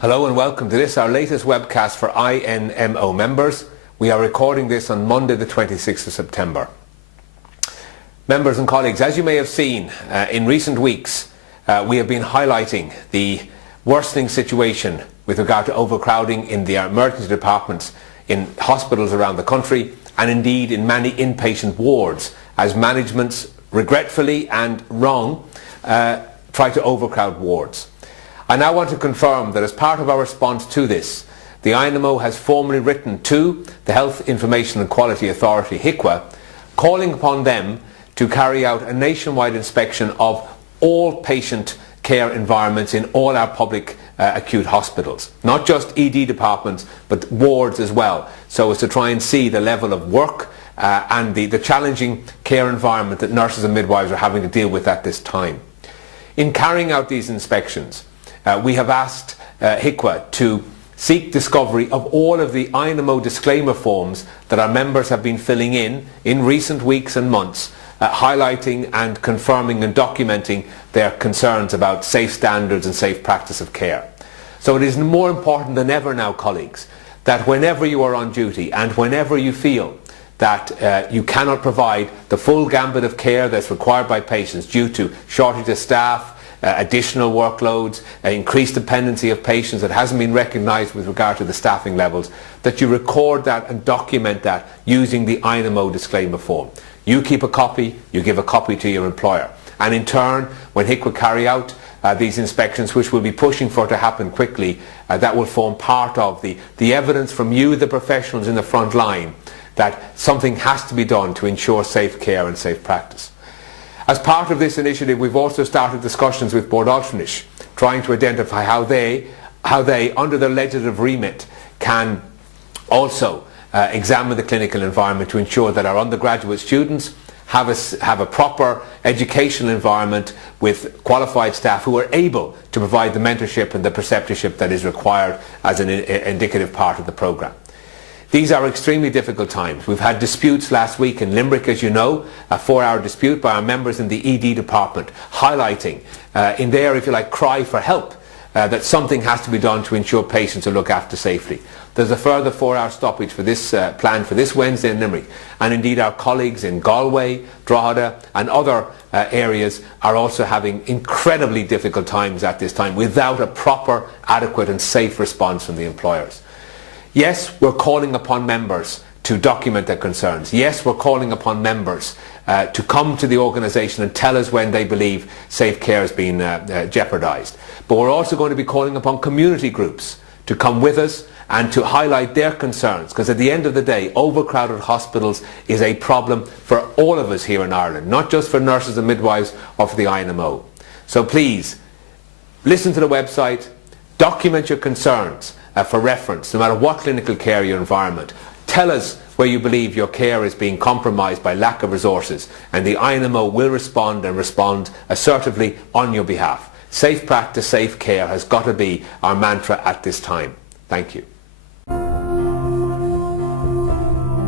Hello and welcome to this, our latest webcast for INMO members. We are recording this on Monday the 26th of September. Members and colleagues, as you may have seen in recent weeks, we have been highlighting the worsening situation with regard to overcrowding in the emergency departments in hospitals around the country and indeed in many inpatient wards as managements regretfully and wrong try to overcrowd wards. I now want to confirm that as part of our response to this, the INMO has formally written to the Health Information and Quality Authority, HIQA, calling upon them to carry out a nationwide inspection of all patient care environments in all our public acute hospitals. Not just ED departments, but wards as well, so as to try and see the level of work and the challenging care environment that nurses and midwives are having to deal with at this time. In carrying out these inspections, we have asked HIQA to seek discovery of all of the INMO disclaimer forms that our members have been filling in recent weeks and months, highlighting and confirming and documenting their concerns about safe standards and safe practice of care. So it is more important than ever now, colleagues, that whenever you are on duty and whenever you feel that you cannot provide the full gambit of care that's required by patients due to shortage of staff, additional workloads, increased dependency of patients that hasn't been recognised with regard to the staffing levels, that you record that and document that using the INMO disclaimer form. You keep a copy, you give a copy to your employer. And in turn, when HIQA carry out these inspections, which we'll be pushing for to happen quickly, that will form part of the evidence from you, the professionals in the front line, that something has to be done to ensure safe care and safe practice. As part of this initiative, we've also started discussions with Board Alternate, trying to identify how they, under their legislative remit, can also examine the clinical environment to ensure that our undergraduate students have a proper educational environment with qualified staff who are able to provide the mentorship and the preceptorship that is required as an indicative part of the programme. These are extremely difficult times. We've had disputes last week in Limerick, as you know, a 4-hour dispute by our members in the ED department, highlighting in their, if you like, cry for help, that something has to be done to ensure patients are looked after safely. There's a further 4-hour stoppage for this planned for this Wednesday in Limerick, and indeed our colleagues in Galway, Drogheda and other areas are also having incredibly difficult times at this time without a proper, adequate and safe response from the employers. Yes, we're calling upon members to document their concerns. Yes, we're calling upon members to come to the organisation and tell us when they believe safe care has been jeopardised. But we're also going to be calling upon community groups to come with us and to highlight their concerns, because at the end of the day, overcrowded hospitals is a problem for all of us here in Ireland, not just for nurses and midwives or for the INMO. So please, listen to the website, document your concerns for reference, no matter what clinical care your environment. Tell us where you believe your care is being compromised by lack of resources, and the INMO will respond and respond assertively on your behalf. Safe practice, safe care has got to be our mantra at this time. Thank you.